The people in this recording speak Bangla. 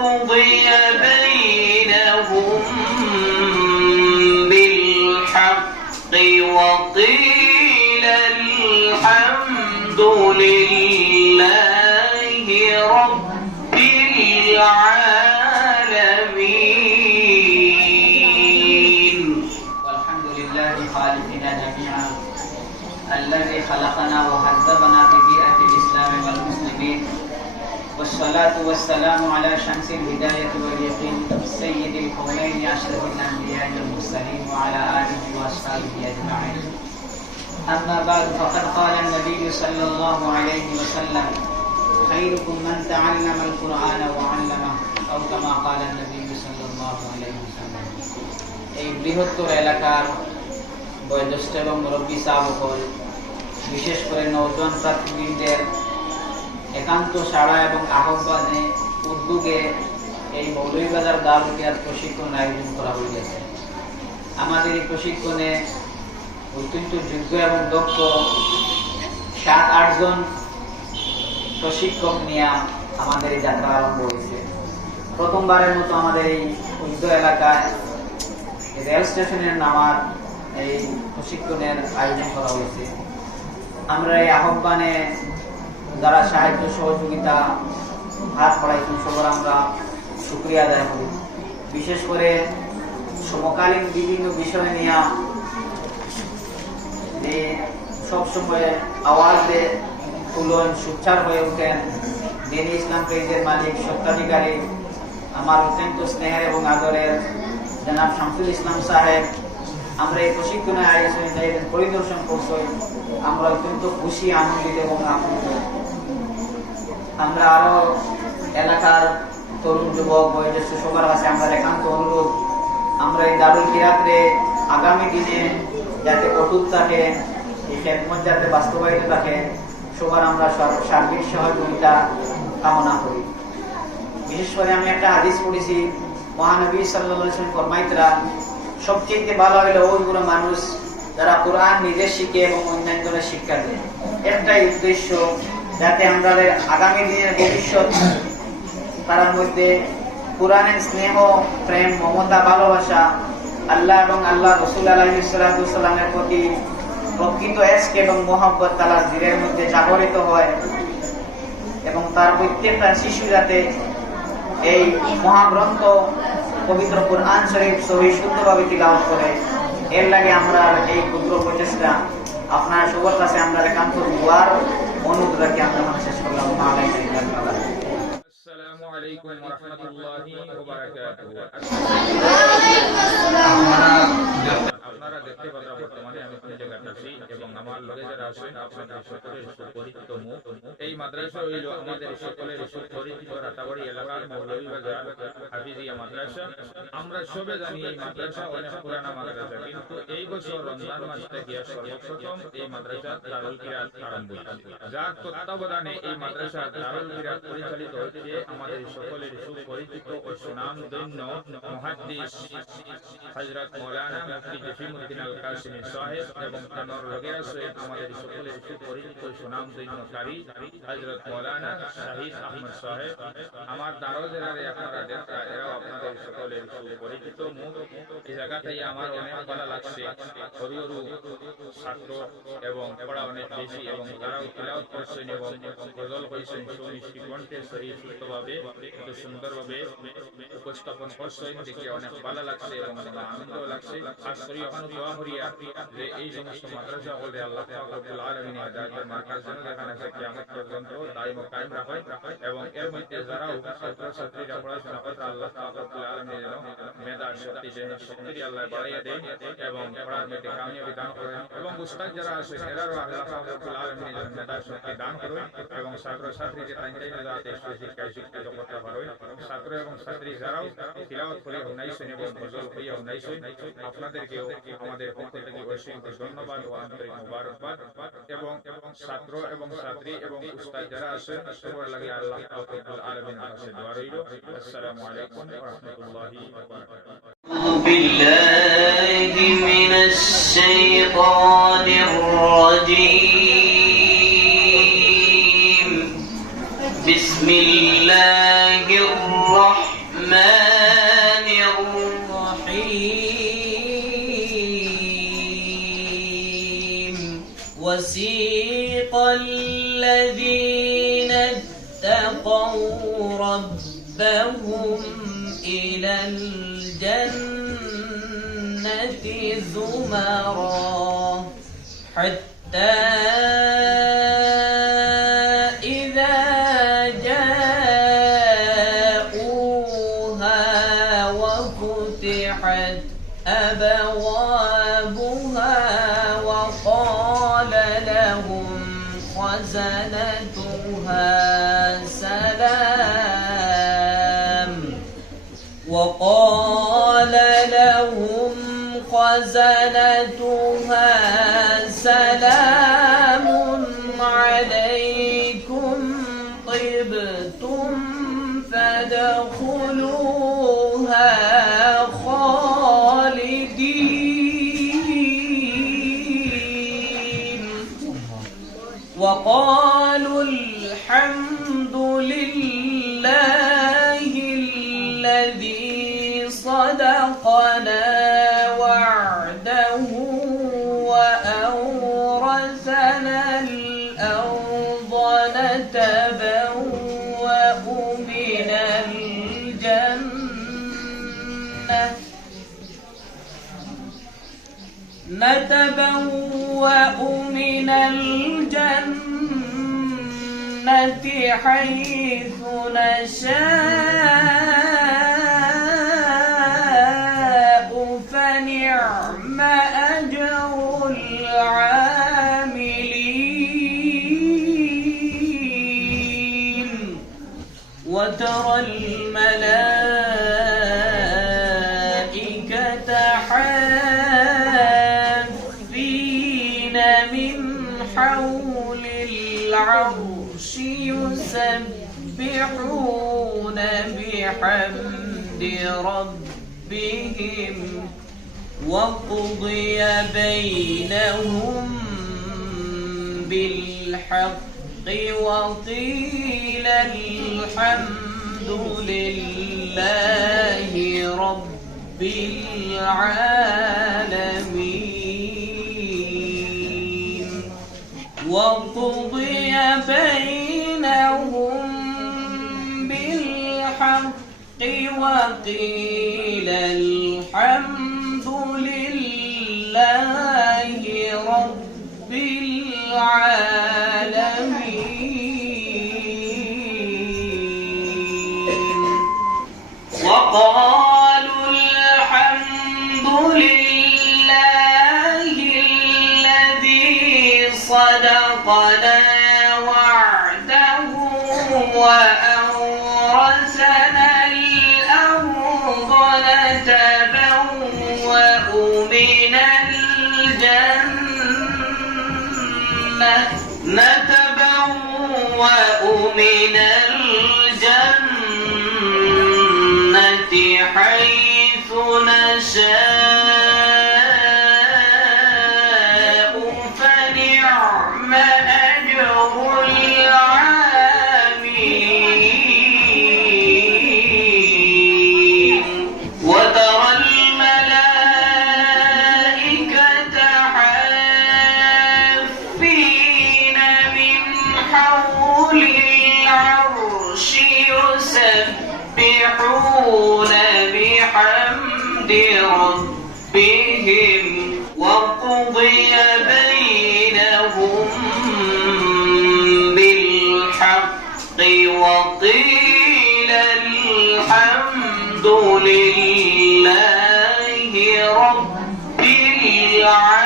قضي بينهم والصلاة والسلام على شمس الهداية واليقين سيد الكونين أشرف الأنبياء والمرسلين وعلى آله وأصحابه أجمعين أما بعد فقد قال النبي صلى الله عليه وسلم خيركم من تعلم القرآن وعلمه أو كما قال النبي صلى الله عليه وسلم এই বৃহত্তর এলাকার বয়োজ্যেষ্ঠ এবং মুরব্বী সাহকল বিশেষ করে নৌজন প্রার্থীদের একান্ত সাড়া এবং আহ্বানে উদ্যোগে এই মৌলভীবাজার দালুকিয়ার প্রশিক্ষণ আয়োজন করা হয়েছে আমাদের এই প্রশিক্ষণে অত্যন্ত যোগ্য এবং দক্ষ সাত আটজন প্রশিক্ষক নিয়ে আমাদের এই যাত্রা আরম্ভ হয়েছে প্রথমবারের মতো আমাদের এই উদ্য এলাকায় রেল স্টেশনের নামার এই প্রশিক্ষণের আয়োজন করা হয়েছে আমরা এই আহ্বানে যারা সাহায্য সহযোগিতা, হাত পড়াইছেন সবার আমরা শুক্রিয়া আদায় করি। বিশেষ করে সমকালীন বিভিন্ন বিষয় নিয়ে যে সবসময় আওয়াজে তুলন সুচ্চার হয়ে ওঠেন যিনি ইসলাম পেজের মালিক সত্যাধিকারী আমার অত্যন্ত স্নেহের এবং আদরের জনাব শামসুল ইসলাম সাহেব, আমরা এই প্রশিক্ষণে আয়োজনে পরিদর্শন করছি। আমরা অত্যন্ত খুশি, আনন্দিত এবং আনন্দিত আমরা আরও এলাকার তরুণ যুবক, বয়োজ্যেষ্ঠ সবার কাছে আমরা একান্ত অনুরোধ, আমরা এই দারুল কিরাতে আগামী দিনে যাতে অটুট থাকে, এই খেদমত যাতে বাস্তবায়িত থাকে, সবার আমরা সার্বিক সহযোগিতা কামনা করি। বিশেষ করে আমি একটা হাদিস পড়েছি, মহানবী সাল্লাম ফরমাইতরা, সবচেয়ে ভালো হইল ওইগুলো মানুষ যারা কোরআন নিজে শিখে এবং অন্যান্যরা শিক্ষা দেয়। একটাই উদ্দেশ্য যাতে আমরা আগামী দিনের ভবিষ্যৎ, তার মধ্যে কোরআনের স্নেহ, প্রেম, মমতা, ভালোবাসা, আল্লাহ এবং আল্লাহ রসুল আলহিসামের প্রতি প্রকৃত এসক এবং মোহাম্মত তালার দিলের মধ্যে জাগরিত হয় এবং তার প্রত্যেকটা শিশু যাতে এই মহাগ্রন্থ পবিত্র কোরআন শরীফ সহি শুদ্ধভাবে তিলাওয়াত করে, এর লাগে আমরা এই ক্ষুদ্র প্রচেষ্টা আপনার সবার কাছে আমরা একান্ত দুয়ার। অনুরোধ রাখি আমরা মানে শেষ করলাম আলাইকুম السلام عليكم ورحمة الله وبركاته আপনারা দেখতে পাচ্ছেন বর্তমানে আমি কোন জায়গাতে আছি এবং আমার লগে যারা আছেন, আপনাদের সকলের সুপরিচিত মুখ। এই মাদ্রাসা হইল আমাদের সকলের সুপরিচিত রাতাবাড়ি এলাকার মৌলভী বাজার, হাফিজিয়া মাদ্রাসা। আমরা সবে জানি এই মাদ্রাসা অনেক পুরানা মাদ্রাসা, কিন্তু এই বছর রমজান মাস থেকে সর্বপ্রথম এই মাদ্রাসা দারুল কিরাত আরম্ভ হয়েছে। যার তত্ত্বাবধানে এই মাদ্রাসা দারুল কিরাত পরিচালিত হচ্ছে আমাদের সকলের সুপরিচিত ও সুনামধন্য মুহাদ্দিস হযরত মাওলানা মুফতি জসিমউদ্দিন আল সাহেব এবং তার লগে আছে আমাদের সকলের সুপরিচিত সুনামধন্য কারি হযরত মাওলানা শাহিদ আহমদ সাহেব। আমার দারোজেরারে আপনারা দেখা এরাও আপনাদের সকলের সুপরিচিত মুখ। এই জায়গাটাই আমার অনেক ভালো লাগছে। সরু ছাত্র এবং পড়া অনেক বেশি এবং তারাও তিলাওয়াত করছেন এবং গজল হয়েছেন সুমিষ্টি কণ্ঠে সহি সুস্থভাবে সুন্দরভাবে উপস্থাপন করছেন। দেখে অনেক ভালো লাগছে এবং আনন্দ লাগছে। খাস করে দোয়া এই সমস্ত আল্লাহ রব্বুল আলামিন হেদায়েতের মার্কাজ যেন দেখানো যায়, কিয়ামত পর্যন্ত দায়ম কায়েম রাখে এবং এর মধ্যে যারা ছাত্র ছাত্রীরা পড়াশোনা করে আল্লাহ রব্বুল মেধার শক্তি দেহ শক্তিটি আল্লাহ বাড়িয়ে দেয় এবং পড়ার মেয়েটি কামিয়াবি দান করেন এবং উস্তাদ যারা আছে এরারও আল্লাহ রব্বুল আলামিন মেধার শক্তি দান করুন এবং ছাত্র ছাত্রীকে তাই তাই যাতে সুশিক্ষায় শিক্ষিত করতে পারুন ছাত্র এবং ছাত্রী যারাও তিলাওয়াত করে হুনাইছেন এবং ফজল হইয়া হুনাইছেন আপনাদেরকেও আমাদের পক্ষ থেকে অসংখ্য ধন্যবাদ ও আন্তরিক মুবারকবাদ। এবং ছাত্র এবং ছাত্রী এবং উস্তাদ যারা আছে, সবার লাগে আল্লাহ রব্বুল আলামিন আছে দোয়া রইল। আসসালামু আলাইকুম ওয়া রাহমাতুল্লাহি ওয়া بالله من الشيطان الرجيم. بسم الله الرحمن الرحيم. وسيق الذين اتقوا ربهم إلى الجنة. زمرا حتى إذا جاءوها وفتحت أبوابها وقال لهم خزنتها. فادخلوها خالدين. وقالوا الحمد لله الذي صدقنا نتبوأ من الجنة حيث نشاء العرش يسبحون بحمد ربهم وقضي بينهم بالحق وقيل الحمد لله رب العالمين. وقضي بينهم وقيل الحمد لله رب العالمين. وقالوا الحمد لله الذي صدقنا وعده وأورثنا نتبوأ من من الجنة حيث نشاء فنعم أجر يسبحون بحمد ربهم وقضي بينهم بالحق وقيل الحمد لله رب العالمين.